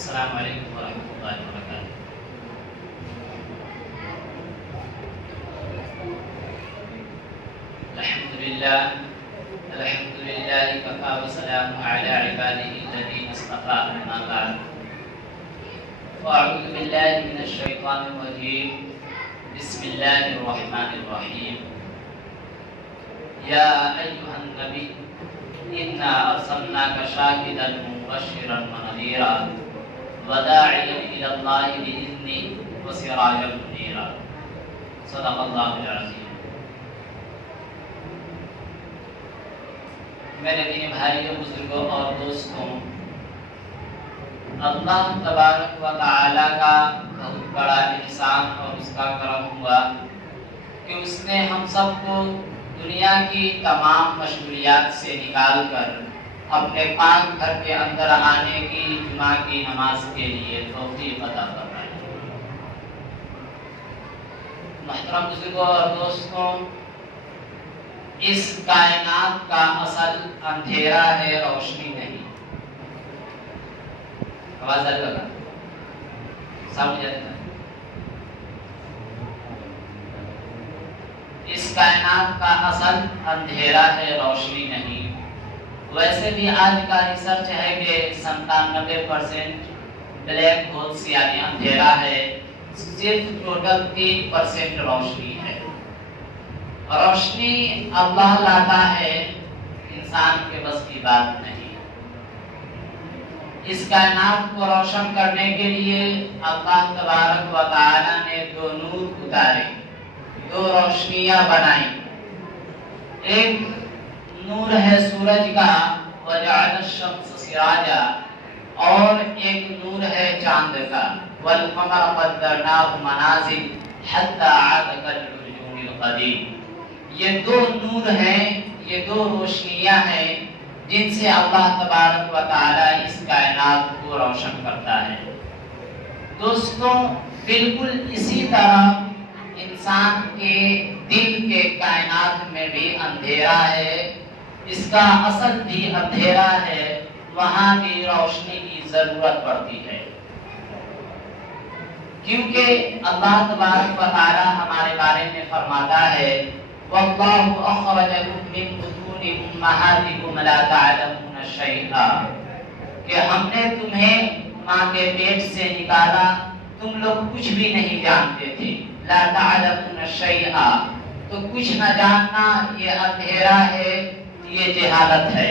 السلام علیکم ورحمۃ اللہ وبرکاتہ۔ الحمد للہ کفا وسلام علی عبادہ الذین اصطفى، اما بعد فاعوذ باللہ من الشیطان الرجیم، بسم اللہ الرحمن الرحیم۔ یا ایھا النبی انا ارسلناک شاہدا مبشرا ونذیرا وداعیا الی اللہ بإذنہ وسراجا منیرا۔ صدق اللہ العظیم۔ میرے دینی بھائیوں، بزرگوں اور دوستوں، اللہ تبارک و تعالی کا بہت بڑا احسان اور اس کا کرم ہوا کہ اس نے ہم سب کو دنیا کی تمام مشغولیات سے نکال کر اپنے پاک گھر کے اندر آنے کی جمعہ کی نماز کے لیے توفیق عطا فرمائی۔ محترم بزرگوں اور دوستوں، اس کائنات کا اصل اندھیرا ہے، روشنی نہیں۔ آواز آ رہی ہے؟ سمجھ آتا ہے؟ اس کائنات کا اصل اندھیرا ہے، روشنی نہیں۔ ویسے بھی آج کا ریسرچ ہے کہ 97% بلیک ہولز یعنی اندھیرا ہے، صرف ٹوٹل 3% روشنی ہے۔ روشنی اللہ لاتا ہے، انسان کے بس کی بات نہیں۔ اس کائنات کو روشن کرنے کے لیے اللہ تبارک و تعالی نے دو نور اتارے، دو روشنیاں بنائی۔ ایک نور ہے سورج کا، وجعل الشمس سراجا، اور ایک نور ہے چاند کا، والقمر قدرناہ منازل حتی عاد کالعرجون القدیم۔ یہ دو نور ہیں، یہ دو روشنیاں ہیں جن سے اللہ تبارک و تعالی اس کائنات کو روشن کرتا ہے۔ دوستوں، بالکل اسی طرح انسان کے دل کے کائنات میں بھی اندھیرا ہے، اس کا اصل بھی اندھیرا ہے، وہاں بھی روشنی کی ضرورت پڑتی ہے، کیونکہ اللہ تبارک و تعالی ہمارے بارے میں فرماتا ہے وَاللَّهُ أَخْرَجَكُم مِّن بُطُونِ أُمَّهَاتِكُمْ لَا تَعْلَمُونَ شَيْئًا، کہ ہم نے تمہیں ماں کے پیٹ سے نکالا، تم لوگ کچھ بھی نہیں جانتے تھے۔ لا تعلمون شیئا، تو کچھ نہ جاننا یہ اندھیرا ہے، یہ جہالت ہے۔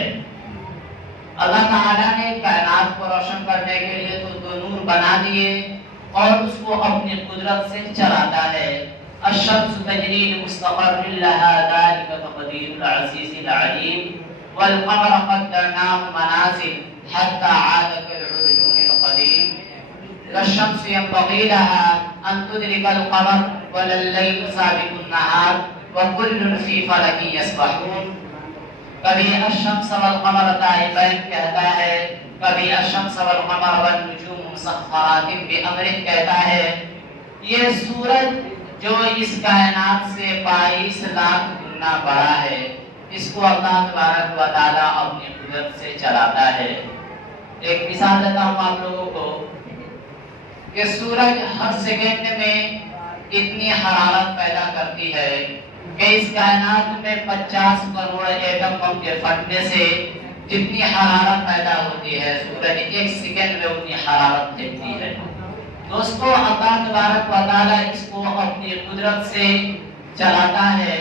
اللہ تعالیٰ نے کائنات کو روشن کرنے کے لیے تو دو نور بنا دیے اور اس کو اپنی قدرت سے چلاتا ہے۔ الشمس تجری لمستقر لها ذلك تقدیر العزیز العلیم، والقمر قدرناه منازل حتى عاد كالعرجون القدیم، لا الشمس ينبغي لها أن تدرك القمر ولا الليل سابق النهار وكل في فلك يسبحون۔ کبھی الشمس والقمر دائبین کہتا ہے، کبھی الشمس والقمر والنجوم مسخرات بأمرہ کہتا ہے۔ یہ سورج جو اس کائنات سے 22 لاکھ گنا بڑا ہے، اس کو اللہ تبارک و تعالیٰ اپنی قدرت سے چلاتا ہے۔ ایک مثال دیتا ہوں آپ لوگوں کو کہ سورج ہر سیکنڈ میں اتنی حرارت پیدا کرتی ہے کہ اس کائنات میں 50 کروڑ ایٹم بم کے پھٹنے سے جتنی حرارت پیدا ہوتی ہے، سورج ایک سیکنڈ میں اتنی حرارت دیتی ہے۔ دوستو، اللہ تبارک و تعالیٰ اس کو اپنی قدرت سے چلاتا ہے،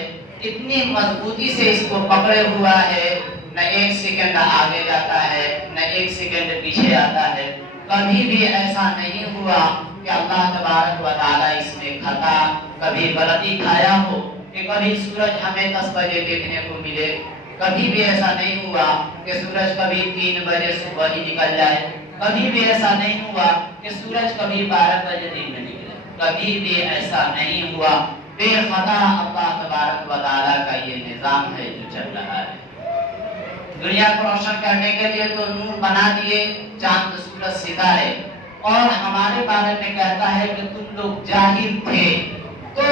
اتنی مضبوطی سے اس کو پکڑے ہوا ہے، نہ ایک سیکنڈ آگے جاتا ہے نہ ایک سیکنڈ پیچھے آتا ہے۔ کبھی بھی ایسا نہیں ہوا کہ اللہ تبارک و تعالیٰ اس میں خطا، کبھی غلطی کھایا ہو کہ کبھی سورج ہمیں 10 بجے دیکھنے کو ملے۔ کبھی بھی ایسا نہیں ہوا کہ سورج کبھی 3 بجے صبح ہی نکل جائے۔ کبھی بھی ایسا نہیں ہوا کہ سورج کبھی 12 بجے دن میں نکلے۔ کبھی بھی ایسا نہیں ہوا۔ بے خطا اللہ تبارک و تعالیٰ کا یہ نظام ہے جو چل رہا ہے۔ دنیا کو روشن کرنے کے لیے تو نور بنا دیے، چاند سورج ستارے، اور ہمارے بارے میں کہتا ہے کہ تم لوگ جاہل تھے، تو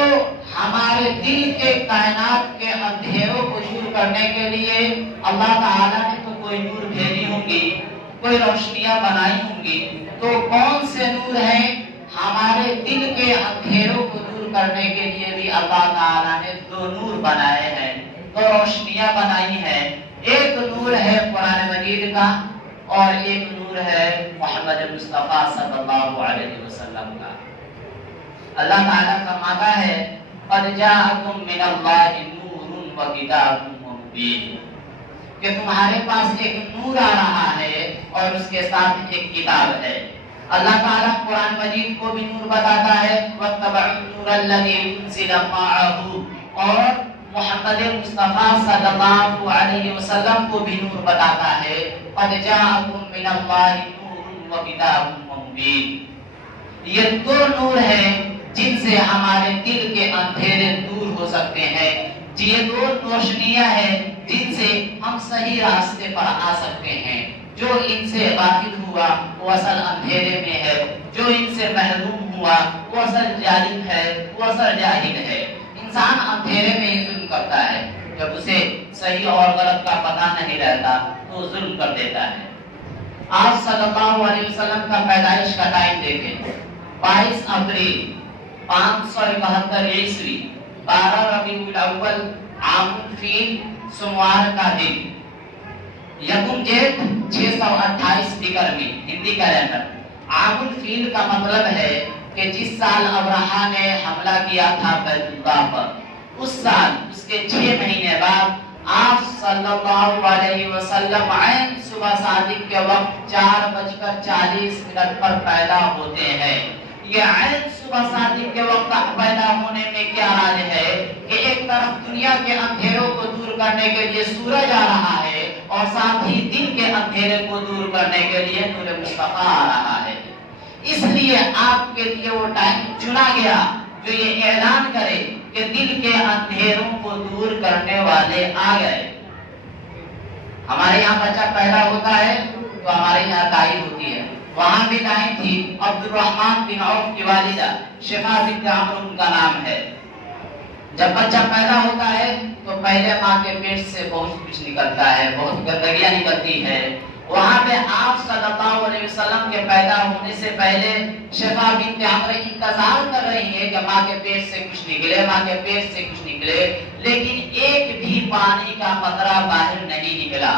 ہمارے دل کے کائنات کے اندھیروں کو دور کرنے کے لیے اللہ تعالیٰ نے تو کوئی نور بھیجی ہوں گی، کوئی روشنیاں بنائی ہوں گی، تو کون سے نور ہیں؟ ہمارے دل کے اندھیروں کو دور کرنے کے لیے بھی اللہ تعالیٰ نے دو نور بنائے ہیں، دو روشنیاں بنائی ہیں۔ ایک نور ہے قرآن مجید کا اور ایک نور ہے محمد مصطفیٰ صلی اللہ علیہ وسلم کا۔ اللہ تعالیٰ فرماتا ہے قَدْ جَاءَكُم مِّنَ اللَّهِ نُورٌ وَكِتَابٌ مُّبِينٌ، کہ تمہارے پاس ایک نور آ رہا ہے اور اس کے ساتھ ایک کتاب ہے۔ اللہ تعالیٰ قرآن مجید کو بھی نور بتاتا ہے وَاتَّبَعُوا النُّورَ الَّذِي أُنزِلَ مَعَهُ، اور محمد مصطفیٰ صلی اللہ علیہ وسلم کو بھی نور بتاتا ہے قَدْ جَاءَكُم مِّنَ اللَّهِ نُورٌ وَكِتَابٌ مُّبِينٌ۔ یہ دو نور ہیں جن سے ہمارے دل کے اندھیرے دور ہو سکتے ہیں، یہ دو روشنیاں ہیں جن سے ہم صحیح راستے پر آ سکتے ہیں۔ جو ان سے غافل ہوا وہ اصل اندھیرے میں ہے، جو ان سے محروم ہوا وہ اصل جاہل ہے، وہ اصل جاہل ہے۔ انسان اندھیرے میں ہی ظلم کرتا ہے، جب اسے صحیح اور غلط کا پتہ نہیں رہتا تو وہ ظلم کر دیتا ہے۔ آپ صلی اللہ علیہ وسلم کا پیدائش کا ٹائم دیکھیں، 22 اپریل 571 عیسوی، 12 ربیع الاول، عام الفیل، سوموار کا دن، یکم جیت 628 ڈگری میں ہندی کیلنڈر۔ عام الفیل کا مطلب ہے کہ جس سال ابرہا نے حملہ کیا تھا بیت اللہ پر، اس سال اس کے 6 مہینے بعد آپ صلی اللہ علیہ وسلم عین صبح صادق کے وقت 4:40 پر پیدا ہوتے ہیں۔ یہ عین صبح صادق کے وقت پیدا ہونے میں کیا راز ہے کہ ایک طرف دنیا کے اندھیروں کو دور کرنے کے لیے سورج آ رہا ہے اور ساتھ ہی دل کے اندھیرے کو دور کرنے کے لیے نور مصطفیٰ آ رہا ہے۔ اس لیے آپ کے لیے وہ ٹائم چنا گیا جو یہ اعلان کرے کہ دل کے اندھیروں کو دور کرنے والے آ گئے۔ ہمارے یہاں بچہ پیدا ہوتا ہے تو ہمارے یہاں دائی ہوتی ہے، وہاں بھی دائی تھی۔ عبد الرحمن بن عوف کی والدہ شفا بنت عمرو ان کا نام ہے۔ جب بچہ پیدا ہوتا ہے تو پہلے ماں کے پیٹ سے بہت کچھ نکلتا ہے، بہت گندگیاں نکلتی ہے۔ وہاں پہ آپ صلی اللہ علیہ وسلم کے پیدا ہونے سے پہلے شفا بنت عمرو انتظار کر رہی ہے کہ ماں کے پیٹ سے کچھ نکلے، ماں کے پیٹ سے کچھ نکلے، لیکن ایک بھی پانی کا قطرہ باہر نہیں نکلا۔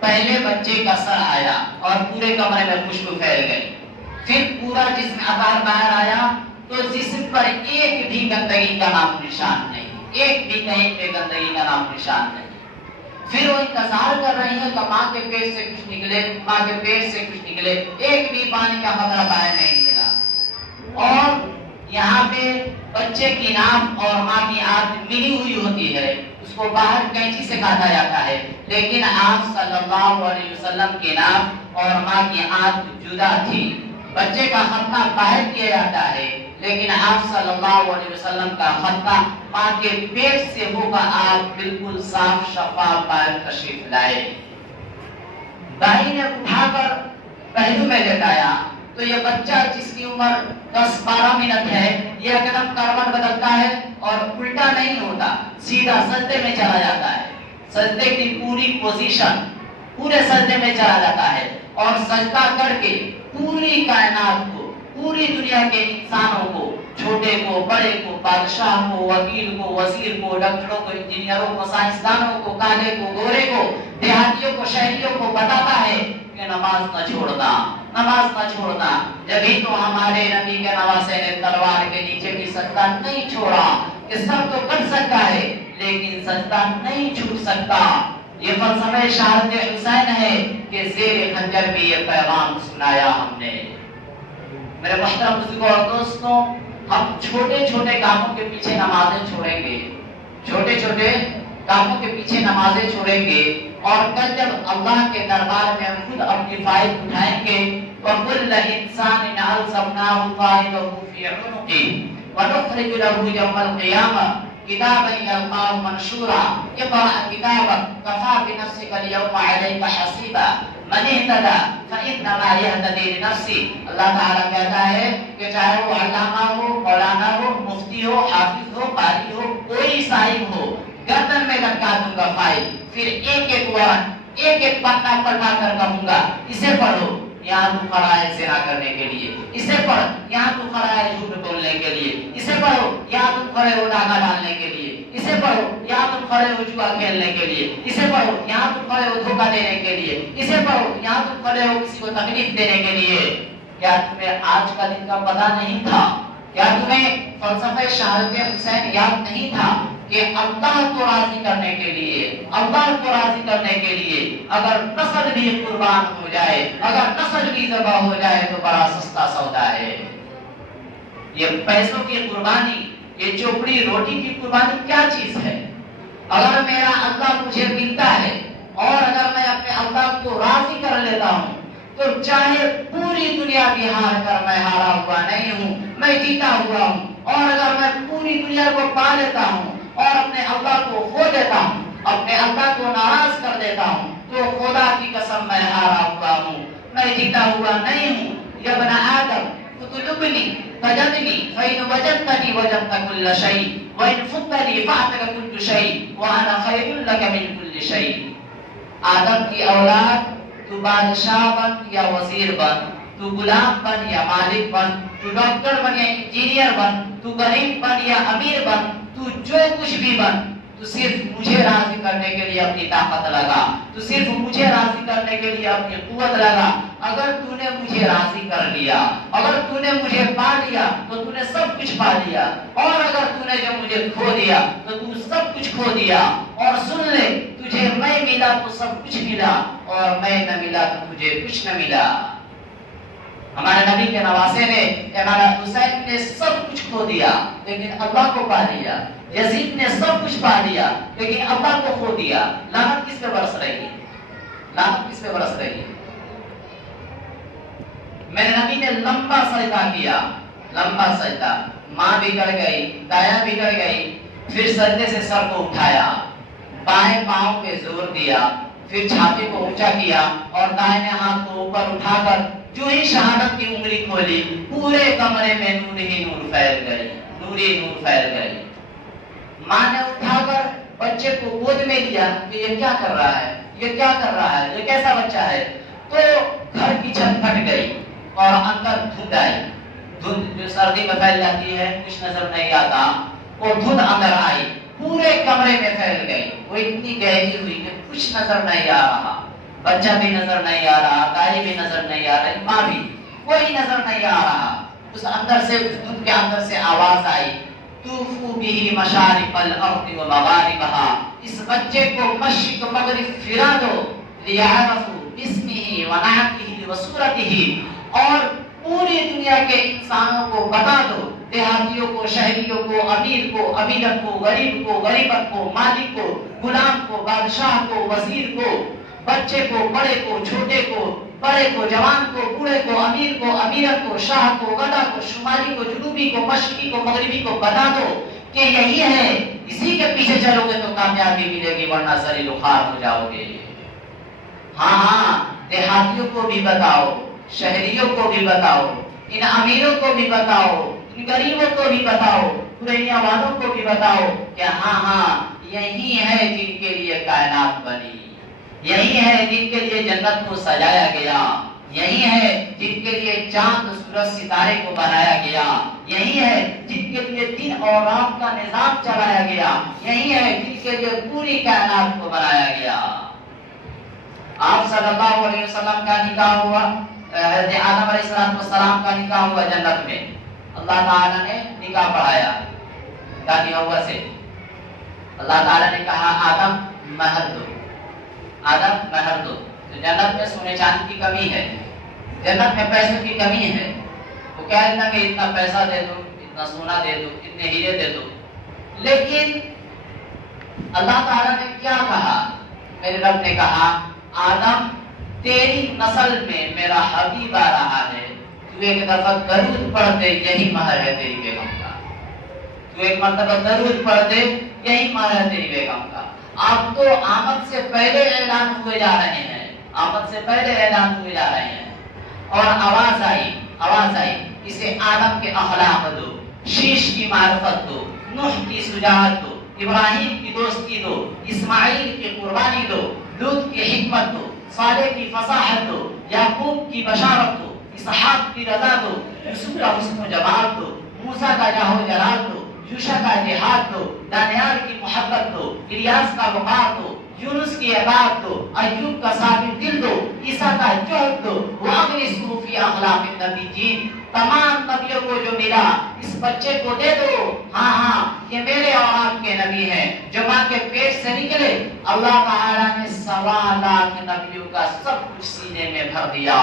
پہلے بچے کا سر آیا اور پورے کمرے میں خوشبو پھیل گئی، پھر پورا جسم آکار باہر آیا تو جسم پر ایک بھی گندگی کا نام نشان نہیں، ایک بھی کہیں پہ گندگی کا نام نشان نہیں۔ پھر وہ انتظار کر رہی ہے کہ ماں کے پیٹ سے کچھ نکلے، ماں کے پیٹ سے کچھ نکلے، ایک بھی پانی کا قطرہ باہر نہیں نکلا۔ اور یہاں پہ بچے کی ناک اور ماں کی آنکھ ملی ہوئی ہوتی ہے، اس کو باہر کینچی سے کاٹا جاتا ہے، لیکن آپ صلی اللہ علیہ وسلم کی ناک اور ماں کی آنکھ جدا تھی۔ بچے کا ختنہ باہر کیا جاتا ہے، لیکن آپ صلی اللہ علیہ وسلم کا ختنہ ماں کے پیٹ سے ہوگا۔ آپ بالکل صاف شفاف باہر تشریف لائے۔ دائی نے اٹھا کر پہلو میں لٹایا تو یہ بچہ جس کی عمر 10-12 منٹ ہے، یہ اکدم کروٹ بدلتا ہے اور الٹا نہیں ہوتا، سیدھا سجدے میں چلا جاتا ہے۔ سجدے کی پوری پوزیشن پورے سجدے میں چلا جاتا ہے اور سجدہ کر کے پوری کائنات کو، پوری دنیا کے انسانوں کو، چھوٹے کو، بڑے کو، بادشاہ کو، وکیل کو، وزیر کو، ڈاکٹروں کو، انجینئروں کو، سائنسدانوں کو، کالے کو، گورے کو، دیہاتیوں کو، شہریوں کو بتاتا ہے کہ نماز نہ چھوڑنا، نماز نہ چھوڑنا۔ جبھی تو ہمارے نبی کے نواسے نے تلوار کے نیچے بھی سجدہ نہیں چھوڑا کہ سب تو کر سکتا ہے لیکن سجدہ نہیں چھوٹ سکتا۔ یہ فلسفہ شہادت حسین ہے کہ زیر خنجر بھی یہ پیغام سنایا ہم نے۔ میرے محترم بزرگوں اور دوستوں، ہم چھوٹے چھوٹے کاموں کے پیچھے نمازیں چھوڑیں گے، چھوٹے چھوٹے کاموں کے پیچھے نمازیں چھوڑیں گے، اور کل جب اللہ کے دربار میں ہم خود اپنی فائل اٹھائیں گے وَكُلَّ إِنسَانٍ أَلْزَمْنَاهُ طَائِرَهُ فِي عُنُقِهِ وَنُخْرِجُ لَهُ يَوْمَ الْقِيَامَةِ كتابا يلقاه منشورا اقرأ كتابك كفى بنفسك اليوم عليك حسيبا من اهتدى فإنما يهتدي لنفسه۔ اللہ تعالیٰ کہتا ہے کہ چاہے وہ علامہ ہو، مولانا ہو، مفتی ہو، حافظ ہو، قاری ہو، کوئی صاحب ہو، گردن میں لٹکا دوں گا فائل، پھر ایک ایک ورق ایک ایک پتا پلٹا کر کہوں گا اسے پڑھو، یہاں تو کھڑا ہے زنا کرنے کے لیے، اسے پڑھ یہاں تو کھڑا ہے جھوٹ بولنے کے لیے، اسے پڑھو یہاں تم کھڑے ہو ڈاکہ ڈالنے کے لیے، اسے پڑھو یہاں تم کھڑے ہو جوا کھیلنے کے لیے، اسے پڑھو یہاں تم کھڑے ہو دھوکہ دینے کے لیے، اسے پڑھو یہاں تم کھڑے ہو کسی کو تکلیف دینے کے لیے۔ کیا تمہیں آج کا دن کا پتہ نہیں تھا؟ کیا تمہیں فلسفہ شہادت حسین یاد نہیں تھا کہ اللہ کو راضی کرنے کے لیے، اللہ کو راضی کرنے کے لیے اگر نسل بھی قربان ہو جائے، اگر نسل بھی ذبح ہو جائے تو بڑا سستا سودا ہے۔ یہ پیسوں کی قربانی، یہ چوپڑی روٹی کی قربانی کیا چیز ہے؟ اگر میرا اللہ مجھے ملتا ہے اور اگر میں اپنے اللہ کو راضی کر لیتا ہوں تو چاہے پوری دنیا بھی ہار کر میں ہارا ہوا نہیں ہوں، میں جیتا ہوا ہوں، اور اگر میں پوری دنیا کو پا لیتا ہوں اور اپنے اللہ کو کھو دیتا ہوں، اپنے اللہ کو ناراض کر دیتا ہوں تو خدا کی قسم میں ہارا ہوا ہوں، میں جیتا ہوا نہیں ہوں۔ یا ابن آدم اطلبنی تجدنی فإن وجدتنی وجدت كل شيء وإن فتنی فأتك كل شيء وأنا خير لك من كل شيء۔ آدم کی اولاد، تو بادشاہ بن یا وزیر بن، تو غلام بن یا مالک بن، تو ڈاکٹر بن یا انجینئر بن، تو غریب بن یا امیر بن، تو جو کچھ بھی بن، تو صرف مجھے راضی کرنے کے لیے اپنی طاقت لگا، تو صرف مجھے راضی کرنے کے لیے اپنی قوت لگا۔ اگر تو نے مجھے راضی کر لیا، اگر تو نے مجھے پا لیا تو تو نے سب کچھ پا لیا، اور اگر تو نے جو مجھے کھو دیا تو تو سب کچھ کھو دیا۔ اور سن لے، تجھے میں ملا تو سب کچھ ملا، اور میں نہ ملا تو تجھے کچھ نہ ملا۔ ہمارے نبی کے نواسے نے، امام حسین نے سب کچھ کھو دیا لیکن اللہ کو پا لیا، یزید نے سب کچھ پا لیا لیکن اللہ کو کھو دیا۔ لعنت کس پہ برس رہی ہے؟ لعنت کس پہ برس رہی ہے؟ میرے نبی نے لمبا سجدہ کیا، لمبا سجدہ، ماں بگڑ گئی، دایا بگڑ گئی، پھر سجدے سے سر کو اٹھایا، بائیں پاؤں پہ زور دیا، پھر چھاتی کو اونچا کیا اور دائیں ہاتھ کو اوپر اٹھا کر جو ہی شہادت کی انگلی کھولی، پورے کمرے میں نور ہی نور پھیل گئی، نور ہی نور پھیل گئی۔ ماں نے اٹھا کر بچے کو گود میں لیا کہ یہ کیا کر رہا ہے، یہ کیا کر رہا ہے، یہ کیسا بچہ ہے؟ تو گھر کی چھت پھٹ گئی اور اندر دھند آئی، دھند جو سردی میں پھیل جاتی ہے، کچھ نظر نہیں آتا، وہ دھند اندر آئی، پورے کمرے میں پھیل گئی، وہ اتنی گہری ہوئی کہ کچھ نظر نہیں آ رہا، بچہ بھی نظر نہیں آ رہا، دائی بھی نظر نہیں آ رہی، ماں بھی، کوئی نظر نہیں آ رہا۔ اس اندر سے، دھند کے اندر سے آواز آئی، طوفوا به مشارق الارض ومغاربها، اس بچے کو مشرق مغرب پھرا دو، لیعرفوا باسمه ونعته وصورته، اور پوری دنیا کے انسانوں کو بتا دو، دیہاتیوں کو، شہریوں کو، امیر کو، امیرت کو، غریب کو، غریبت کو، مالک کو، غلام کو، بادشاہ کو، وزیر کو، بچے کو، بڑے کو، چھوٹے کو، بڑے کو، جوان کو، بوڑھے کو، امیر کو، امیرت کو، شاہ کو، گدا کو، شمالی کو، جنوبی کو، مشرقی کو، مغربی کو بتا دو کہ یہی ہے، اسی کے پیچھے چلو گے تو کامیابی ملے گی ورنہ ذلیل و خوار ہو جاؤ گے۔ ہاں ہاں، دیہاتیوں کو بھی بتاؤ، شہریوں کو بھی بتاؤ، ان امیروں کو بھی بتاؤ، ان غریبوں کو بھی بتاؤ، پرینیا والوں کو بھی بتاؤ کہ ہاں ہاں یہی ہے جن کے لیے کائنات بنی، یہی ہے جن کے لیے جنت کو سجایا گیا، یہی ہے جن کے لیے چاند سورج ستارے کو بنایا گیا، یہی ہے جن کے لیے دن اور رات کا نظام چلایا گیا، یہی ہے جن کے لیے پوری کائنات کو بنایا گیا۔ آپ صلی اللہ علیہ وسلم کا نکاح ہوا، حضرت آدم علیہ السلام کا نکاح ہوا جنت میں، اللہ تعالیٰ نے نکاح پڑھایا دادی ہوا سے۔ اللہ تعالیٰ نے کہا آدم مہر دو، آدم مہر دو۔ تو جنت میں سونے چاندی کی کمی ہے، جنت میں پیسوں کی کمی ہے، وہ کہہ دیتا کہ اتنا پیسہ دے دو، اتنا سونا دے دو، اتنے ہیرے دے دو، لیکن اللہ تعالیٰ نے کیا کہا؟ میرے رب نے کہا آدم تیری نسل میں میرا حبیب آ رہا ہے، تو ایک دفعہ درود پڑھ دے، یہی مہر ہے تیری بیگم کا، تو ایک مرتبہ درود پڑھ دے، یہی مہر ہے تیری بیگم کا۔ آپ تو آمد سے پہلے اعلان ہوئے جا رہے ہیں، آمد سے پہلے اعلان ہوئے جا رہے ہیں، اور آواز آئی اسے آدم کے اخلاق دو، شیش کی معرفت دو، نوح کی شجاعت دو، ابراہیم کی دوستی دو، اسماعیل کی قربانی دو، لوط کی حکمت دو، صالح کی فصاحت دو، یعقوب کی بشارت دو، اسحاق کی رضا دو، یوسف کا حسن و جمال دو، موسیٰ کا جاہ و جلال دو، یوشع کا جہاد دو، دانیال کی محبت دو، الیاس کا وقار دو، یونس کی عبادت دو، ایوب کا ثابت دل دو، عیسیٰ کا جہد دو، وَأَغْرِسْهُ فِي أَخْلَاقِ النَّبِيِّينَ۔ تمام نبیوں کو جو ملا اس بچے کو دے دو، ہاں یہ میرے اور آپ کے نبی ہیں جو ماں کے پیٹ سے نکلے۔ اللہ تعالیٰ نے 1.25 نبیوں کا سب کچھ سینے میں بھر دیا،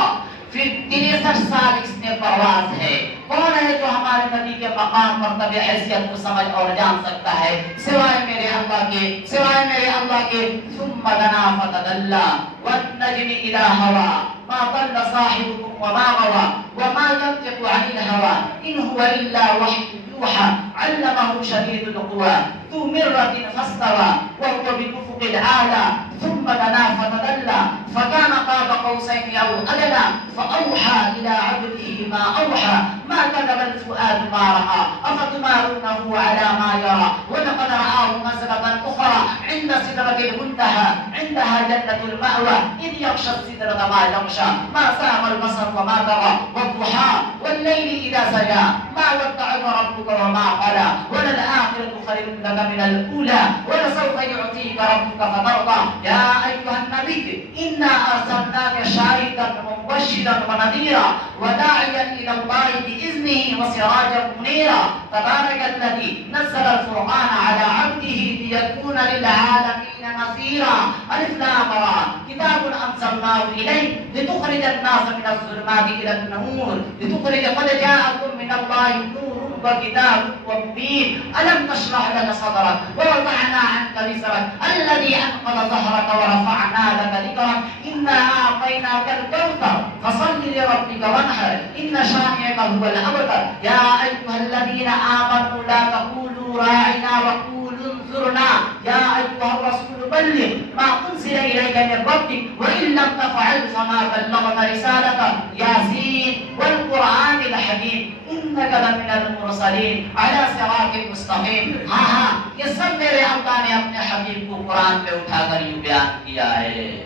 پھر 63 سال اس میں پرواز ہے۔ کون ہے جو ہمارے نبی کے مقام مرتبہ حیثیت کو سمجھ اور جان سکتا ہے سوائے میرے اللہ کے، سوائے میرے اللہ کے۔ ثم دنا فتدلى والنجم اذا هوى ما ضل صاحبكم وما غوى وما ينطق عن الهوى ان هو الا وحي يوحى علمه شديد القوى ذو مرة فاستوى وهو بالأفق الأعلى ثم دنا فتدلى فكان قاب قوسين أو أدنى فأوحى إلى عبده ما أوحى ما كذب الفؤاد ما رأى أفتمارونه على ما يرى ولقد رآه نزلة أخرى عند سدرة المنتهى عندها جنة المأوى إذ يغشى السدرة ما يغشى ما سام البصر وما طغى والضحى والليل إذا سجى ما ودعك ربك وما قلى وللآخرة خير لك من الأولى ولسوف يعطيك ربك فترضى يا أيها النبي إنا أرسلناك شاهدا ومبشرا ونذيرا وداعيا إلى الله بإذنه وسراجا منيرا تبارك الذي نزل الفرقان على عبده ليكون للعالمين نذيرا ألف لام را كتاب أنزلناه إليك لتخرج الناس من الظلمات إلى النور لتخرج قد جاءكم من الله نور وكتاب مبين ألم نشرح لك صدرك ووضعنا عنك وزرك الذي أنقض ظهرك ورفعنا لك ذكرك إنا أعطيناك الكوثر فصل لربك وانحر إن شانئك هو الأبتر يا أيها الذين آمنوا لا تقولوا راعنا وقولوا انظرنا يا أيها الرسول بلغ ما أنزل إليك من ربك وإن لم تفعل فما بلغت رسالته ياسين والقرآن الحكيم إنك لمن المرسلين على صراط مستقيم۔ ہاں یہ سب میرے اللہ نے اپنے حبیب کو قرآن پہ اٹھا کر یوں بیان کیا ہے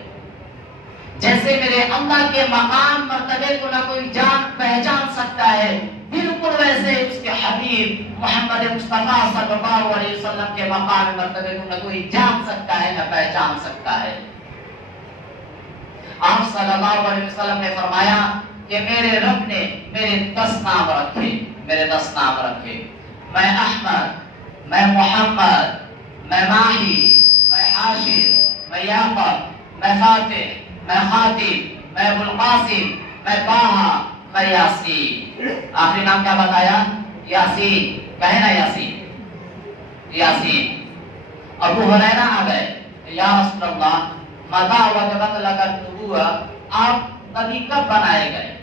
جیسے میرے اللہ کے مقام مرتبے کو نہ کوئی جان پہچان سکتا ہے، بالکل ویسے اس کے حبیب محمد مصطفیٰ صلی اللہ علیہ وسلم کے مقام مرتبے کو نہ کوئی جان سکتا ہے نہ پہچان سکتا ہے۔ آپ صلی اللہ علیہ وسلم نے فرمایا کہ میرے رب نے میرے 10 نام رکھے، میرے 10 نام رکھے، میں احمد، میں محمد، میں ماہی، میں حاشر، میں یعقوب، میں فاتح، میں خاتم، میں ابو القاسم، میں طٰہٰ، میں یاسین۔ آخری نام کیا بتایا؟ یاسین، کہے نا یاسین، یاسین۔ ابو ہریرہ آ گئے، یا رسول اللہ متى وجبت لك النبوة، آپ نبی کب بنائے گئے؟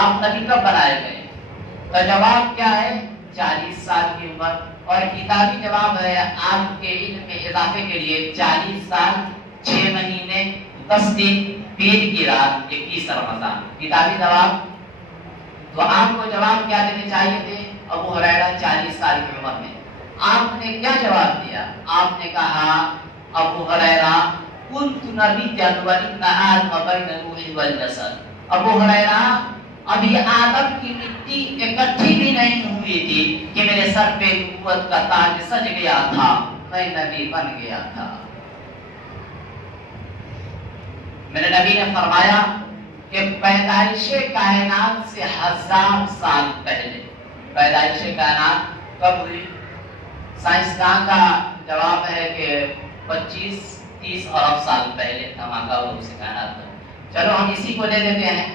آپ نبی کب بنائے گئے؟ تو جواب کیا ہے؟ 40 سال کی عمر، اور کتابی جواب ہے آپ کے علم میں اضافے کے لیے 40 سال 6 مہینے 10 دن پیر کی رات 21 رمضان، کتابی جواب۔ تو آپ کو جواب کیا دینے چاہیے تھے؟ ابو ہریرہ 40 سال کی عمر میں۔ آپ نے کیا جواب دیا؟ آپ نے کہا ابو ہریرہ کنت نبیًا وإن آدم بین الروح والجسد۔ ابو ہریرہ ابھی آدم کی مٹی اکٹھی بھی نہیں ہوئی تھی کہ میرے سر پہ نبوت کا تاج سج گیا تھا، میں نبی بن گیا تھا۔ میرے نبی نے فرمایا کہ پیدائش کائنات سے 1000 سال پہلے، پیدائش کائنات کب ہوئی؟ سائنسدان کا جواب ہے کہ 25-30 ارب سال پہلے دھماکہ ہوا اس کائنات میں۔ چلو ہم اسی کو لے لیتے ہیں،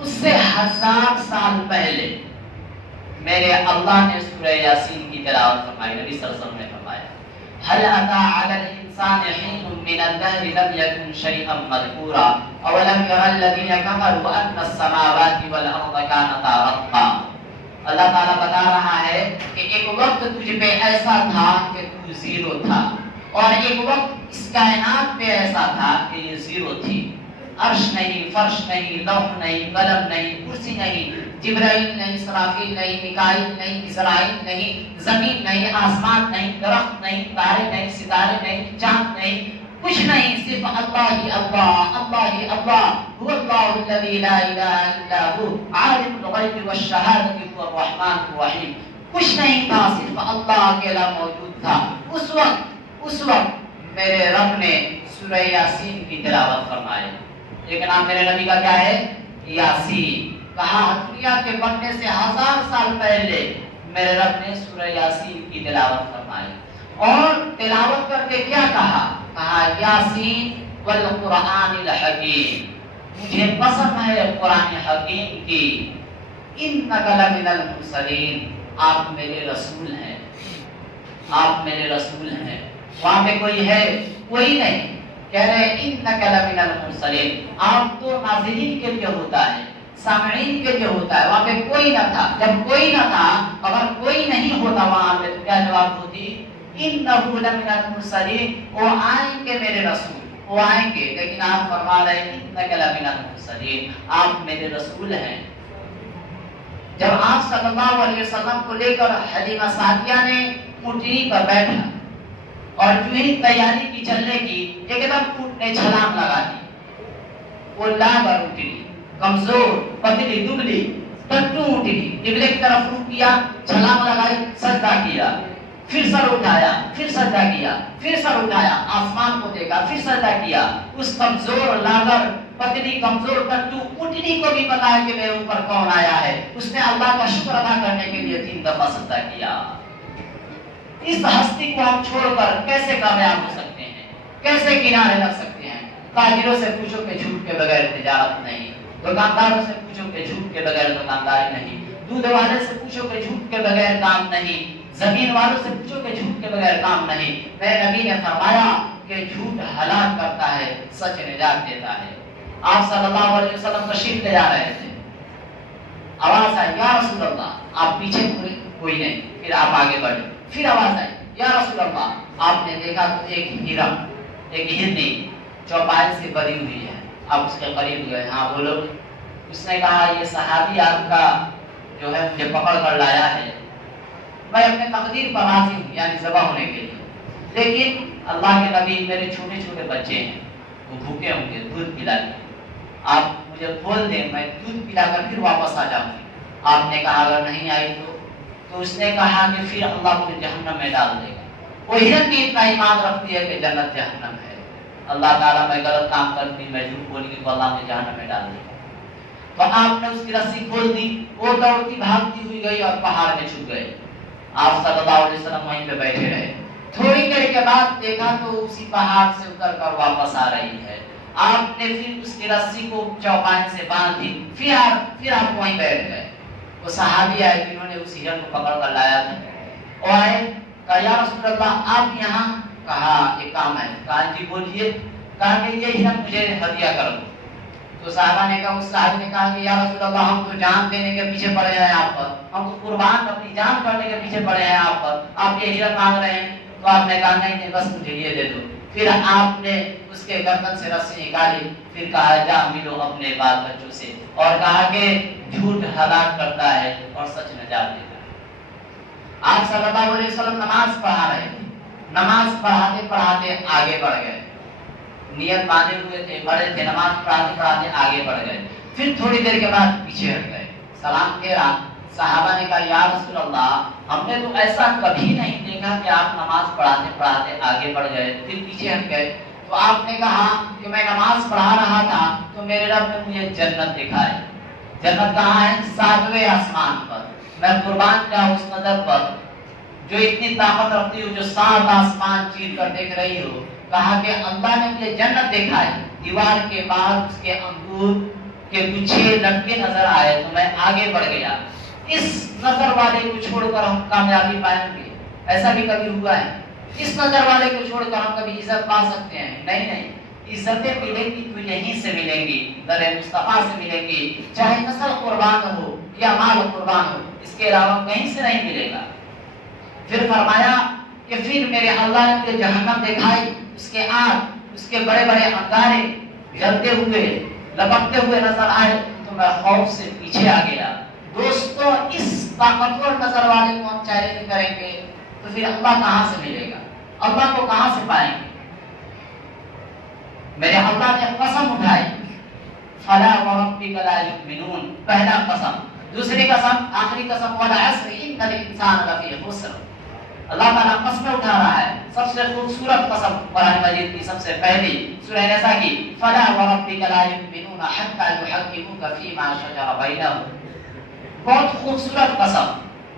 اس سے 1000 سال پہلے میرے اللہ نے سورہ یاسین کی تلاوت فرمائی۔ نبی صلی اللہ علیہ وسلم نے فرمایا هل أتى على الإنسان حين من الدهر لم يكن شيئا مذكورا أولم يرى الذين كفروا أن السماوات والأرض كانتا رتقا۔ اللہ تعالیٰ بتا رہا ہے کہ ایک وقت تجھ پہ ایسا تھا کہ تو زیرو تھا، اور ایک وقت اس کائنات پہ ایسا تھا کہ یہ زیرو تھی۔ عرش نہیں، فرش نہیں، لوح نہیں، قلم نہیں، کرسی نہیں، جبرائیل نہیں، اسرافیل نہیں، میکائیل نہیں، اسرائیل نہیں، زمین نہیں، آسمان نہیں، درخت نہیں، تارے نہیں، ستارے نہیں، چاند نہیں، کچھ نہیں، صرف اللہ ہی اللہ، اللہ ہی اللہ، هو اللہ الذی لا الہ الا هو عالم الغیب والشہادۃ هو الرحمن الرحیم۔ کچھ نہیں تھا، صرف اللہ اکیلا موجود تھا۔ اس وقت میرے رب نے سورہ یاسین کی تلاوت فرمائی۔ ایک نام میرے نبی کا کیا ہے؟ یاسین۔ کہا دنیا کے بننے سے 1000 سال پہلے میرے رب نے سورہ یاسین کی تلاوت فرمائی، اور تلاوت کر کے کیا کہا؟ کہا یاسین والقرآن الحکیم، مجھے پسند ہے قرآن حکیم کی، انک لمن المرسلین، آپ میرے رسول ہیں، آپ میرے رسول ہیں۔ وہاں پہ کوئی ہے؟ کوئی نہیں۔ کہہ رہے انک لمن المرسلین، آپ تو ناظرین کے لیے ہوتا ہے، سامعین کے لیے ہوتا ہے، وہاں پہ کوئی نہ تھا۔ جب کوئی نہ تھا، اگر کوئی نہیں ہوتا وہاں پہ تو کیا جواب ہوتی؟ انہ لمن المرسلین، وہ آئیں گے میرے رسول، وہ آئیں گے، لیکن آپ فرما رہے ہیں انک لمن المرسلین، آپ میرے رسول ہیں۔ جب آپ صلی اللہ علیہ وسلم کو لے کر حلیمہ سعدیہ نے اونٹنی پر بیٹھا اور جو ہی تیاری کی چلنے کی، ایک دم اونٹ نے چھلانگ لگا دی۔ وہ لاغر اونٹنی، کمزور، پتلی دبلی، ٹٹو اونٹنی، قبلے کی طرف رخ کیا، چھلانگ لگائی، سجدہ کیا، پھر سر اٹھایا، پھر سجدہ کیا، پھر سر اٹھایا، آسمان کو دیکھا، پھر سجدہ کیا۔ اس کمزور لاغر پتلی کمزور ٹٹو اونٹنی کو بھی پتا ہے کہ میرے اوپر کون آیا ہے، اس نے اللہ کا شکر ادا کرنے کے لیے 3 دفعہ سجدہ کیا۔ اس ہستی کو ہم چھوڑ کر کیسے کامیاب ہو سکتے ہیں؟ کیسے کنارے رکھ سکتے ہیں؟ تاجروں سے پوچھو کہ جھوٹ کے بغیر تجارت نہیں، دکانداروں سے پوچھو کہ جھوٹ کے بغیر دکانداری نہیں، دودھ والے سے پوچھو کہ جھوٹ کے بغیر کام نہیں، زمین والوں سے پوچھو کہ جھوٹ کے بغیر کام نہیں۔ میرے نبی نے فرمایا کہ جھوٹ ہلاک کرتا ہے، سچ نجات دیتا ہے۔ آپ صلی اللہ علیہ وسلم تشریف لے جا رہے تھے، آواز آئی یا رسول اللہ، آپ پیچھے کوئی نہیں، پھر آپ آگے بڑھے، پھر آواز آئی یا رسول اللہ، آپ نے دیکھا تو ایک ہرن، ایک ہرنی چوپائے سے بری ہوئی ہے، آپ اس کے قریب گئے، ہاں بولو۔ اس نے کہا یہ صحابی آپ کا جو ہے مجھے پکڑ کر لایا ہے، میں اپنے تقدیر پر راضی ہوں، یعنی ذبح ہونے کے لیے، لیکن اللہ کے نبی میرے چھوٹے چھوٹے بچے ہیں، وہ بھوکے ہوں گے، دودھ پلا لیں، آپ مجھے کھول دیں، میں دودھ پلا کر پھر واپس آ جاؤں گی۔ آپ نے کہا اگر نہیں آئی تو اس نے کہا کہ پھر اللہ مجھے جہنم میں ڈال دے گا۔ وہ ہرن بھی اتنا ایمان رکھتی ہے کہ جنت جہنم ہے، اللہ تعالیٰ میں غلط کام کرتی، میں جھوٹ بولی تو اللہ مجھے جہنم میں ڈال دے گا۔ تو آپ نے اس کی رسی کھول دی، وہ دوڑتی بھاگتی ہوئی گئی اور پہاڑ میں چھپ گئے۔ آپ صلی اللہ علیہ وسلم وہیں پہ بیٹھے رہے، تھوڑی دیر کے بعد دیکھا تو اسی پہاڑ سے اتر کر واپس آ رہی ہے۔ آپ نے پھر اس کی رسی کو چوپائے سے باندھ دی، پھر آپ وہیں بیٹھ گئے۔ وہ صحابی آئے جنہوں نے اس ہرن کو پکڑ کر لایا تھا، وہ آئے، کہا یا رسول اللہ آپ یہاں؟ کہا ایک کام ہے۔ کہا جی بولیے۔ کہا کہ یہ ہرن مجھے ہدیہ کر دو۔ تو صحابہ نے کہا، اس صحابی نے کہا کہ یا رسول اللہ ہم تو جان دینے کے پیچھے پڑے ہیں آپ پر، ہم تو قربان اپنی جان کرنے کے پیچھے پڑے ہیں آپ پر، آپ یہ ہرن مانگ رہے ہیں؟ تو آپ نے کہا نہیں نہیں، بس مجھے یہ دے دو۔ پھر آپ نے اس کے گردن سے رسی نکالی، پھر کہا جا ملو اپنے بال بچوں سے، اور کہا کہ جھوٹ ہلاک کرتا ہے اور سچ نجات دیتا ہے۔ آپ صلی اللہ علیہ وسلم نماز پڑھا رہے تھے، نماز پڑھاتے پڑھاتے آگے بڑھ گئے، نیت باندھے ہوئے تھے، بڑے تھے، نماز پڑھاتے پڑھاتے آگے بڑھ گئے، پھر تھوڑی دیر کے بعد پیچھے ہٹ گئے، سلام پھیرا۔ صحابہ نے کہا یا رسول اللہ ہم نے تو ایسا کبھی نہیں دیکھا کہ آپ نماز پڑھاتے پڑھاتے آگے بڑھ گئے پھر پیچھے ہٹ گئے۔ تو آپ نے کہا کہ میں نماز پڑھا رہا تھا تو میرے رب نے مجھے جنت دکھائی۔ جنت کہاں ہے؟ 7ویں آسمان پر۔ میں قربان جاؤں اس نظر پر جو اتنی طاقت رکھتی ہو، جو 7 آسمان چیر کر دیکھ رہی ہو۔ کہا کہ اللہ نے مجھے جنت دکھائی، دیوار کے بعد اس کے انگور کے گچھے لٹکے نظر آئے تو میں آگے بڑھ گیا۔ اس نظر والے کو چھوڑ کر ہم کامیابی پائیں گے؟ ایسا بھی کبھی ہوا ہے؟ اس نظر والے کو چھوڑ کر ہم کبھی عزت پا سکتے ہیں؟ نہیں نہیں، عزتیں ملیں گی تو یہیں سے ملیں گی، در مصطفیٰ سے ملیں گی، چاہے نسل قربان ہو یا مال قربان ہو، اس کے علاوہ کہیں سے نہیں ملے گا۔ پھر فرمایا کہ پھر میرے اللہ نے مجھے جہنم دکھائی، اس کے آگ، اس کے بڑے بڑے انگارے جلتے ہوئے لپکتے ہوئے نظر آئے تو میں خوف سے پیچھے آ گیا۔ دوستو اس طاقتور نظر والے کو ہم چیلنج کریں گے تو پھر اللہ کہاں سے ملے گا؟ اللہ کو کہاں سے پائیں گے؟ میرے اللہ نے قسم اٹھائی، فلا وربک لا یؤمنون، پہلا قسم، دوسری قسم، آخری قسم، والعصر ان الانسان لفی خسر۔ اللہ تعالیٰ قسمیں اٹھا رہا ہے، سب سے خوبصورت قسم قرآن مجید کی سب سے پہلی سورہ نساء کی، فلا وربک لا یؤمنون حتی یحکموک فیما شجر بینہم۔ بہت خوبصورت قسم،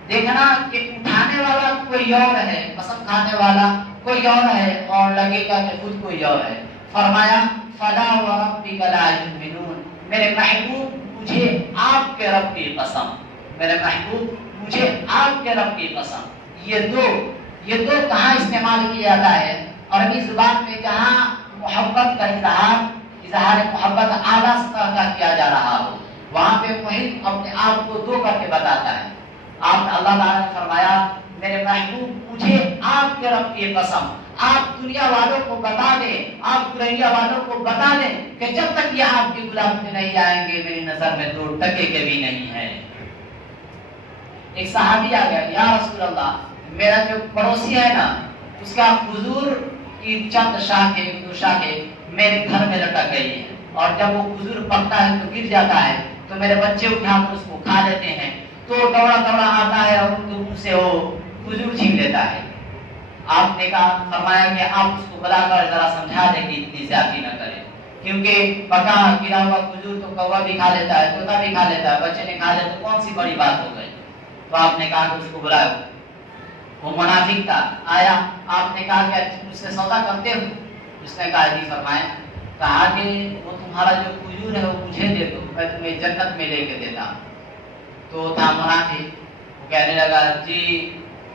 دیکھنا کہ اٹھانے والا کوئی اور ہے، قسم کھانے والا کوئی اور ہے، اور لگے گا کہ خود کوئی اور ہے۔ فرمایا فلا وربک لا یؤمنون، میرے محبوب مجھے آپ کے رب کی قسم، میرے محبوب مجھے آپ کے رب کی قسم۔ یہ دو کہاں استعمال کیا جاتا ہے؟ عربی زبان میں جہاں محبت کا اظہار محبت اعلیٰ سطح کا کیا جا رہا ہو، وہاں پہ محب اپنے آپ کو دو کر کے بتاتا ہے۔ آپ اللہ تعالیٰ نے فرمایا میرے محبوب مجھے آپ کے رب کی قسم، آپ دنیا والوں کو بتا دیں، آپ دنیا والوں کو بتا دیں کہ جب تک یہ آپ کی غلامی میں نہیں آئیں گے میری نظر میں 2 ٹکے کے بھی نہیں ہے۔ ایک صحابی آ گیا، یا رسول اللہ میرا جو پڑوسی ہے نا اس کا کھجور کی چند شاخیں 2 شاخیں میرے گھر میں لٹک گئی ہیں، اور جب وہ کھجور پکتا ہے تو گر جاتا ہے تو میرے بچے اٹھا کر اس کو کھا لیتے ہیں، تو دوڑا دوڑا آتا ہے اور ان کے منہ سے وہ کھجور چھین لیتا ہے۔ آپ نے کہا فرمایا کہ آپ اس کو بلا کر ذرا سمجھا دیں کہ اتنی زیادتی نہ کرے، کیونکہ پکا گرا ہوا کھجور تو کوا بھی کھا لیتا ہے، طوطا بھی کھا لیتا ہے، بچے نے کھا لیا تو کون سی بڑی بات ہو گئی۔ تو آپ نے کہا کہ اس کو بلاؤ، وہ منافق تھا، آیا، آپ نے کہا کہ اس سے سودا کرتے ہو؟ اس نے کہا جی فرمائیں۔ کہا کہ وہ تمہارا جو کھجور ہے وہ مجھے دے دو، میں تمہیں جنت میں لے کے دیتا ہوں۔ تو تھا منافق، وہ کہنے لگا جی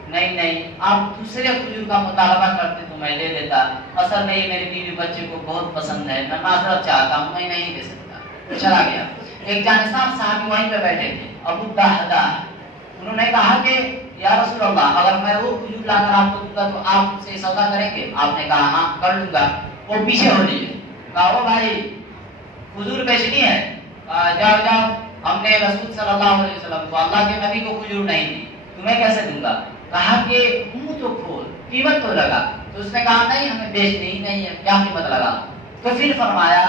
نہیں آپ دوسرے کھجور کا مطالبہ کرتے تو میں دے دیتا، اصل نہیں میری بیوی بچے کو بہت پسند ہے، میں معذرت چاہتا ہوں، میں نہیں دے سکتا۔ وہ چلا گیا۔ ایک جانشین صحابی وہیں پہ بیٹھے تھے، ابو دہدہ، انہوں نے کہا کہ یا رسول اللہ اگر میں وہ کھجور لا کر آپ کو دوں گا تو آپ مجھ سے سودا کریں گے؟ آپ نے کہا ہاں کر لوں گا۔ وہ پیچھے ہو لیے، کہا وہ بھائی کھجور بیچنی ہے؟ جاؤ ہم نے رسول صلی اللہ علیہ وسلم کو، اللہ کے نبی کو کھجور نہیں دی، تمہیں کیسے دوں گا؟ کہا کہ منہ تو کھول، قیمت تو لگا۔ تو اس نے کہا نہیں ہمیں بیچنی ہی نہیں ہے، کیا قیمت لگا؟ تو پھر فرمایا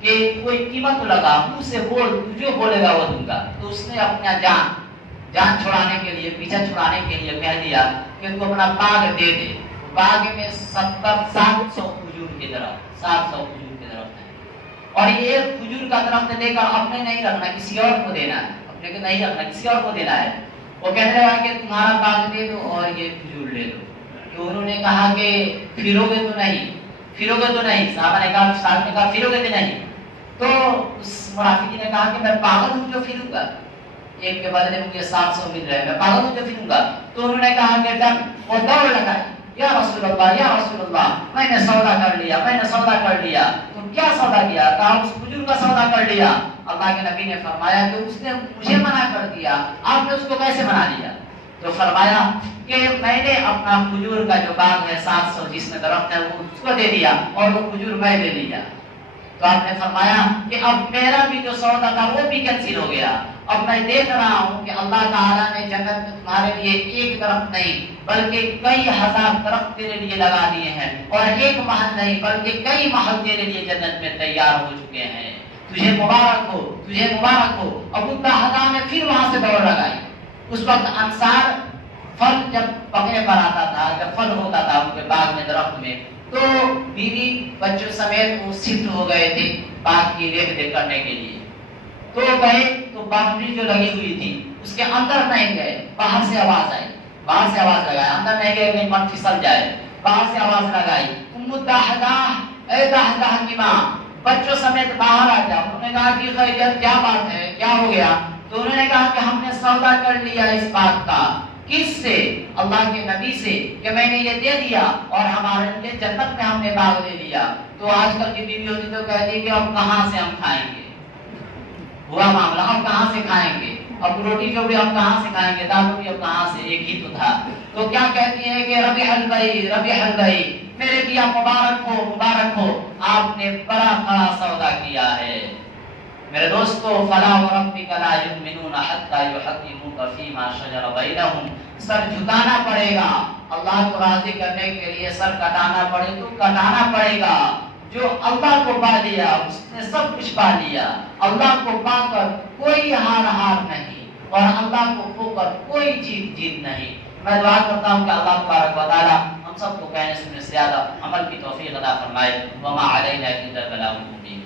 کہ کوئی قیمت تو لگا، منہ سے بول، جو بولے گا وہ دوں گا۔ تو اس نے اپنا جان چھڑانے کے لیے، پیچھا چھڑانے کے لیے کہہ دیا کہ ان کو اپنا باغ دے دے۔ باغ میں 700 کھجور کے درخت، 700 کھجور کے درخت ہیں، اور یہ کھجور کا درخت لے کر اپنے نہیں رکھنا، کسی اور کو دینا ہے، اپنے کو نہیں رکھنا، کسی اور کو دینا ہے۔ وہ کہنے لگا کہ تمہارا باغ دے دو اور یہ کھجور لے لو۔ تو انہوں نے کہا کہ پھرو گے تو نہیں، پھرو گے تو نہیں، صحابہ نے کہا پھرو گے تو نہیں۔ تو اس منافقی نے کہا کہ میں پاگل ہوں جو پھروں گا، ایک کے بدلے مجھے 700 مل رہے ہیں، میں پاگل ہوں جو پھروں گا۔ تو انہوں نے کہا کہ ڈن، وہ دوڑ لگا، یا رسول اللہ یا رسول اللہ میں نے سودا کر لیا، میں نے سودا کر لیا۔ تو کیا سودا کیا؟ کہا اس کھجور کا سودا کر لیا۔ اللہ کے نبی نے فرمایا کہ اس نے مجھے منع کر دیا، آپ نے اس کو کیسے منع لیا؟ تو فرمایا کہ میں نے اپنا کھجور کا جو باغ ہے 700 جس میں درخت ہے وہ اس کو دے دیا اور وہ کھجور میں لے لیا۔ تو آپ نے فرمایا کہ اب میرا بھی جو سودا تھا وہ بھی کینسل ہو گیا۔ اب میں دیکھ رہا ہوں کہ اللہ تعالیٰ نے جنت میں تمہارے لیے ایک درخت نہیں بلکہ کئی ہزار درخت تیرے لیے لگا دیے ہیں، اور ایک محل نہیں بلکہ کئی محل تیرے لیے جنت میں تیار ہو چکے ہیں۔ تجھے مبارک ہو، تجھے مبارک ہو۔ ابو دہدہ نے پھر وہاں سے دوڑ لگائی۔ اس وقت انصار پھل جب پکنے پر آتا تھا، جب پھل ہوتا تھا ان کے باغ میں، درخت میں، تو بیوی بچوں سمیت وہ شفٹ ہو گئے تھے باغ کی دیکھ ریکھ کرنے کے لیے۔ تو گئے تو باؤنڈری جو لگی ہوئی تھی اس کے اندر نہیں گئے، باہر سے آواز آئی، باہر سے آواز لگائی، اندر نہیں گئے کہیں من پھسل جائے، باہر سے آواز لگائی، ام دہدہ، اے دہدہ کی ماں بچوں سمیت باہر آ جاؤ۔ انہوں نے کہا کہ خیریت کیا بات ہے، کیا ہو گیا؟ تو انہوں نے کہا کہ ہم نے سودا کر لیا اس بات کا۔ کس سے؟ اللہ کے نبی سے، کہ میں نے یہ دے دیا اور ہمارے لیے جنت میں ہم نے باغ لے لیا۔ تو آج کل کی بیوی ہوتی تو کہتی کہ اب کہاں سے ہم کھائیں گے، ہوا معاملہ، اب کہاں سے کھائیں گے، اب روٹی جو بھی اب کہاں سے کھائیں گے، دال روٹی اب کہاں سے، ایک ہی تو تھا۔ تو کیا کہتی ہے کہ ربیع البئی، ربیع البئی، میرے دیا مبارک ہو، مبارک ہو، آپ نے بڑا بڑا سودا کیا ہے۔ میرے دوستو، فلا وربک لا یؤمنون حتی یحکموک فیما شجر بینہم، سر جھکانا پڑے گا، اللہ کو راضی کرنے کے لیے سر کٹانا پڑے تو کٹانا پڑے گا۔ جو اللہ کو پا لیا اس نے سب کچھ پا لیا. اللہ کو پا کر کوئی ہار نہیں اور اللہ کو کھو کر کوئی جیت نہیں. میں دعا کرتا ہوں کہ اللہ تبارک و تعالی ہم سب کو کہنے سننے سے زیادہ عمل کی توفیق عطا فرمائے. وما علینا الا البلاغ المبین.